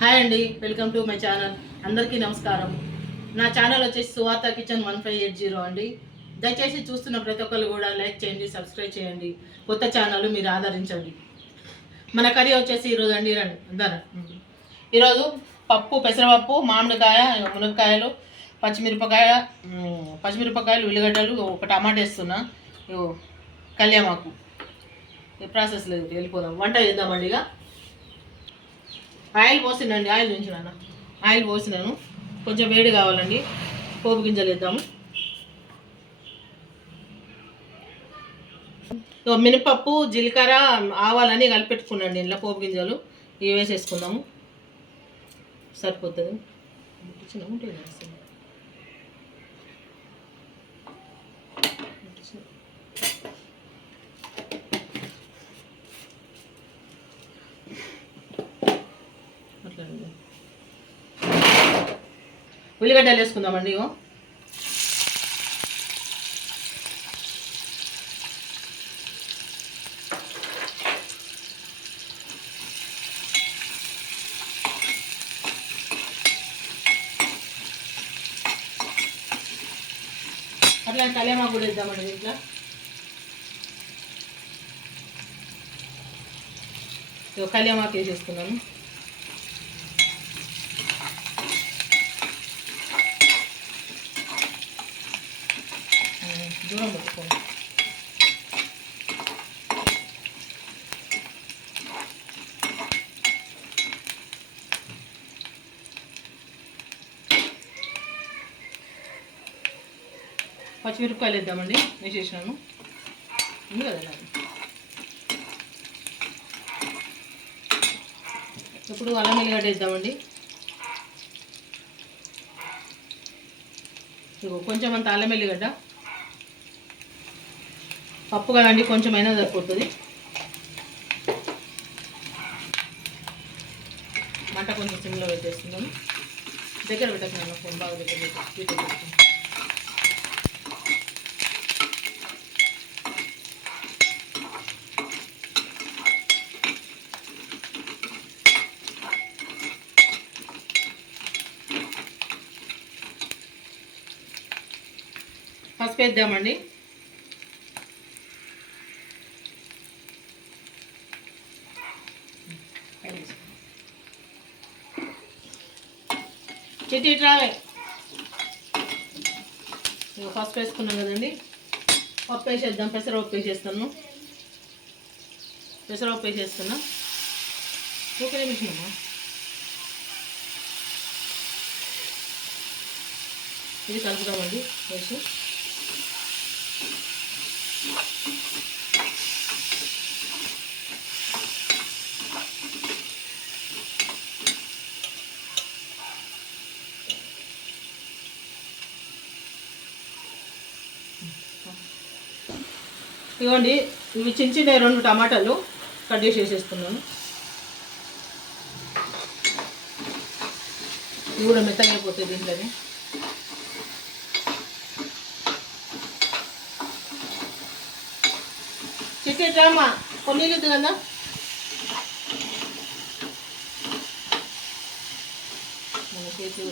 Hi అండి, welcome to my channel. అందరికీ నమస్కారం. నా ఛానల్ వచ్చేసి సువార్త కిచెన్ 1580 అండి. దయచేసి చూస్తున్న ప్రతి ఒక్కరు కూడా లైక్ చేయండి, సబ్స్క్రైబ్ చేయండి. కొత్త ఛానల్ మీరు ఆదరించండి. మన కర్రీ వచ్చేసి ఈరోజు అండి ఈరోజు పప్పు, పెసరపప్పు, మామిడికాయ, మునక్కాయలు, పచ్చిమిరపకాయలు, ఉల్లిగడ్డలు, ఒక టమాటా వేస్తున్నా. కళ్యామాకు. ప్రాసెస్ లేదు, వెళ్ళిపోదాం. వంట చేద్దామండి. ఇక ఆయిల్ పోసిందండి, ఆయిల్ ఉంచినాను. ఆయిల్ పోసినాను, కొంచెం వేడి కావాలండి. పోపు గింజలు వేద్దాము. మినపప్పు, జీలకర్ర, ఆవాలని కలిపెట్టుకున్నాండి. ఇంట్లో పోపు గింజలు ఇవి వేసేసుకుందాము. సరిపోతుంది. ఉల్లిగడ్డలు వేసుకుందామండి. అట్లా కళ్యామాకు కూడా వేద్దామండి. దీంట్లో కళ్యామాకు వేసేసుకున్నాను. దూరం పెట్టుకోండి. పచ్చిమిరపకాయలు వేద్దామండి. వేసేసినాను. ఉంది కదా. ఇప్పుడు అల్లం ఎల్లిగడ్డ వేద్దామండి. కొంచెం అంత అల్లం ఎల్లిగడ్డ. పప్పు కదండి, కొంచెం అయినా సరిపోతుంది. మంట కొంచెం సిమ్లో పెట్టేస్తున్నాము. దగ్గర పెట్టకుండా ఫోన్ బాగా దగ్గర పెట్టుకుంటాం. పసుపు వేద్దామండి. చిట్టి రావే. పసుపు వేసుకున్నాం కదండి. పప్పు వేసేద్దాం. పెసరపప్పు వేసేస్తాను. పెసరపప్పు వేసేస్తున్నా. ఓకే నిమిషమమ్మా. ఇది కలుపుదామండి. వేసి ఇవ్వండి. ఇవి చిన్న చిన్న 2 టమాటాలు కట్ చేసి వేసేస్తున్నాను. ఇవి కూడా మెత్తగా అయిపోతాయి దీంట్లోనే. చిట్టి డ్రామా కొన్ని నీళ్ళు కదా. మన చేతి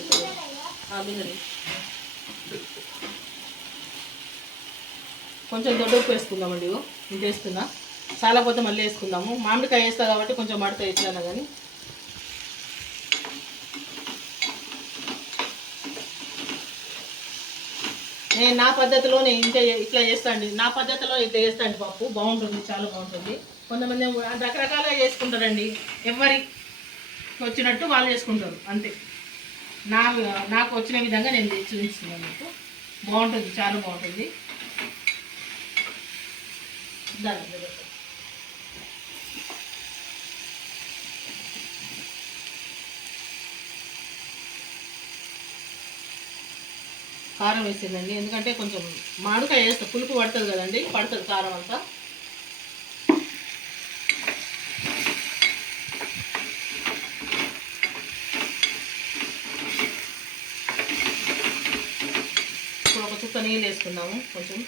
కొంచెం దొడ్డ ఉప్పు వేసుకుందామండి. ఇది వేస్తున్నా. చాలా పోతే మళ్ళీ వేసుకుందాము. మామిడికాయ వేస్తా కాబట్టి కొంచెం మడత వేసినా కానీ. నేను నా పద్ధతిలో ఇట్లా చేస్తాండి. నా పద్ధతిలో ఇట్లా చేస్తాండి. పప్పు బాగుంటుంది, చాలా బాగుంటుంది. కొంతమంది రకరకాలుగా చేసుకుంటారండి. ఎవరి వచ్చినట్టు వాళ్ళు చేసుకుంటారు అంతే. నాకు వచ్చిన విధంగా నేను చూపిస్తున్నాను మీకు. బాగుంటుంది, చాలా బాగుంటుంది. కారం వేసిందండి. ఎందుకంటే కొంచెం మామిడికాయ వేస్తే పులుపు పడుతుంది కదండి, పడుతుంది కారం అంతా. ఇప్పుడు ఒక చుక్క నీళ్ళు వేసుకుందాము. కొంచెం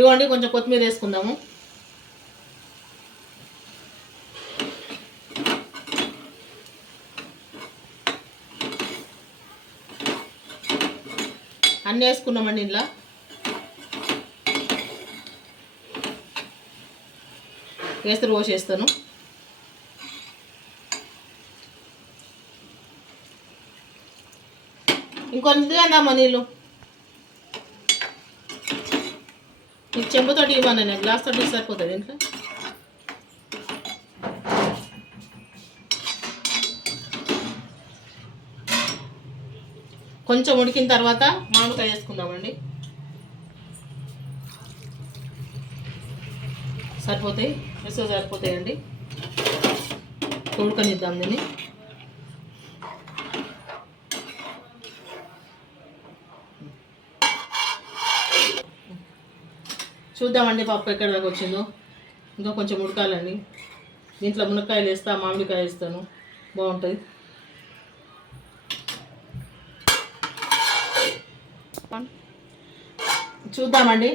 ఇవ్వండి, కొంచెం కొత్తిమీర వేసుకుందాము. అన్నీ వేసుకున్నామండి. ఇంట్లో వేస్తే పోసేస్తాను. ఇంకొంత అందామా నీళ్ళు నీకు చెంబుతోటి ఇవ్వను, నేను గ్లాస్ తోటి సరిపోతుంది ఇంట్లో. కొంచెం ఉడికిన తర్వాత మామిడికాయ వేసుకుందామండి. సరిపోతాయి, వేస్తే సరిపోతాయండి. ఉడకనిద్దాం దీన్ని. చూద్దామండి పప్పు ఎక్కడ దాకా వచ్చిందో. ఇంకా కొంచెం ఉడకాలండి. దీంట్లో మునక్కాయలు వేస్తా, మామిడికాయ వేస్తాను, బాగుంటుంది. చూద్దామండి.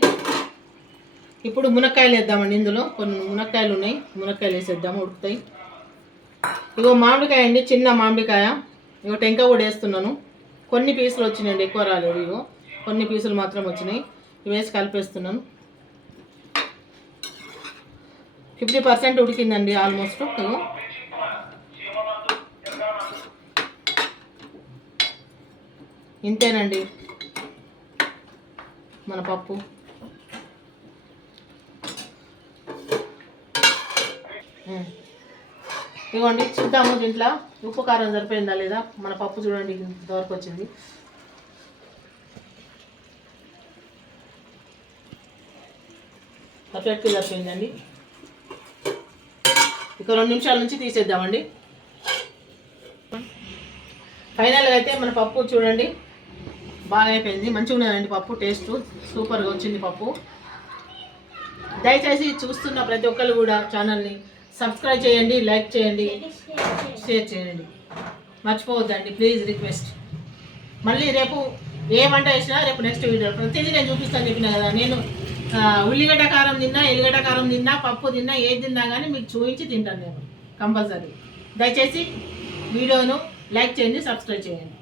ఇప్పుడు మునక్కాయలు వేద్దామండి. ఇందులో కొన్ని మునక్కాయలు ఉన్నాయి, మునక్కాయలు వేసేద్దాము, ఉడుకుతాయి. ఇగో మామిడికాయ అండి, చిన్న మామిడికాయ. ఇగో టెంకాయ కూడా వేస్తున్నాను. కొన్ని పీసులు వచ్చినాయండి, ఎక్కువ రాలేదు. ఇగో కొన్ని పీసులు మాత్రం వచ్చినాయి. ఇవి వేసి కలిపేస్తున్నాను. 50% ఉడికిందండి ఆల్మోస్ట్. ఇగో ఇంతేనండి మన పప్పు. ఇదిగోండి, చూద్దాము దీంట్లో ఉప్పు కారం సరిపోయిందా లేదా. మన పప్పు చూడండి ఇంతవరకు వచ్చింది. పర్ఫెక్ట్గా సరిపోయిందండి. ఇక 2 నిమిషాల నుంచి తీసేద్దామండి. ఫైనల్గా అయితే మన పప్పు చూడండి బాగా అయిపోయింది. మంచిగా ఉన్నదండి పప్పు, టేస్ట్ సూపర్గా వచ్చింది పప్పు. దయచేసి చూస్తున్న ప్రతి ఒక్కరు కూడా ఛానల్ని సబ్స్క్రైబ్ చేయండి, లైక్ చేయండి, షేర్ చేయండి, మర్చిపోవద్దండి ప్లీజ్, రిక్వెస్ట్. మళ్ళీ రేపు ఏ వంట వేసినా రేపు నెక్స్ట్ వీడియో ప్రతిదీ నేను చూపిస్తాను చెప్పిన కదా. నేను ఉల్లిగడ్డ కారం తిన్నా, ఎల్లిగడ్డ కారం తిన్నా, పప్పు తిన్నా, ఏది తిన్నా కానీ మీకు చూపించి తింటాను నేను కంపల్సరీ. దయచేసి వీడియోను లైక్ చేయండి, సబ్స్క్రైబ్ చేయండి.